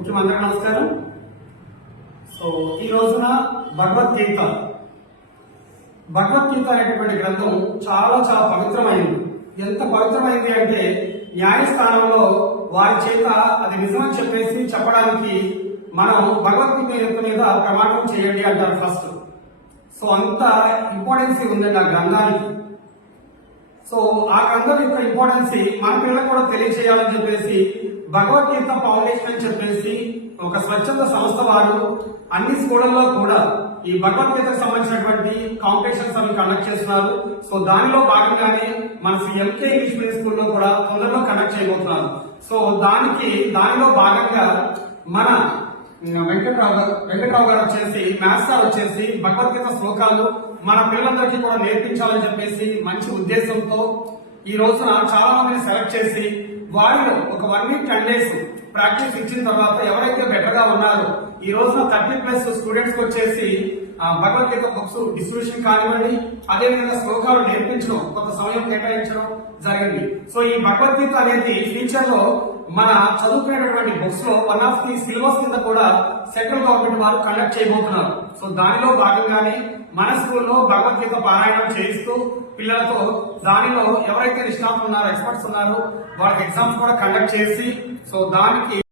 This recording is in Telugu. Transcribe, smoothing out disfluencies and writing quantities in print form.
ముఖ్యమంత్రి నమస్కారం. సో ఈ రోజున భగవద్గీత అనేటువంటి గ్రంథం చాలా చాలా పవిత్రమైంది. ఎంత పవిత్రమైంది అంటే న్యాయస్థానంలో వారి చేత అది నిజమని చెప్పడానికి మనం భగవద్గీత మీద ప్రమాణం చేయండి అంటారు ఫస్ట్. సో అంత ఇంపార్టెన్స్ ఉందండి ఆ గ్రంథానికి. సో ఆ గ్రంథం యొక్క ఇంపార్టెన్స్ మన పిల్లలకు కూడా తెలియజేయాలని చెప్పేసి భగవద్గీత ఫౌండేషన్ అని చెప్పేసి ఒక స్వచ్ఛంద సంస్థ వారు అన్ని స్కూళ్లలో కూడా ఈ భగవద్గీతకు సంబంధించినటువంటి కాంపిటీషన్స్ అవి కండక్ట్ చేస్తున్నారు. సో దానిలో భాగంగానే మన ఎంకే ఇంగ్లీష్ మీడియం స్కూల్లో కూడా తొందరలో కండక్ట్ చేయబోతున్నారు. సో దానిలో భాగంగా మన వెంకట్రావు గారు వచ్చేసి మ్యాథ్స్ సార్ వచ్చేసి భగవద్గీత శ్లోకాలు మన పిల్లలందరికీ కూడా నేర్పించాలని చెప్పేసి మంచి ఉద్దేశంతో ఈ రోజున చాలా మందిని సెలెక్ట్ చేసి వారిలో ఒక 1 వీక్ 10 డేస్ ప్రాక్టీస్ ఇచ్చిన తర్వాత ఎవరైతే బెటర్ గా ఉన్నారో ఈ రోజున 30+ స్టూడెంట్స్ వచ్చేసి భగవద్గీత బుక్స్ డిస్ట్రిబ్యూషన్ కానివ్వండి, అదేవిధంగా శ్లోకాలు నేర్పించడం కొంత సమయం కేటాయించడం జరిగింది. సో ఈ భగవద్గీత అనేది ఫ్యూచర్ లో మన చదువుకునేటటువంటి బుక్స్ లో వన్ ఆఫ్ ది సిలబస్ కింద కూడా సెంట్రల్ గవర్నమెంట్ వారు కండక్ట్ చేయబోతున్నారు. సో దానిలో భాగంగానే మన స్కూల్లో భగవద్గీత పారాయణం చేయిస్తూ పిల్లలతో దానిలో ఎవరైతే నిష్ణాతులు ఉన్నారో ఎక్స్పర్ట్స్ ఉన్నారో వాళ్ళకి ఎగ్జామ్స్ కూడా కండక్ట్ చేసి సో దానికి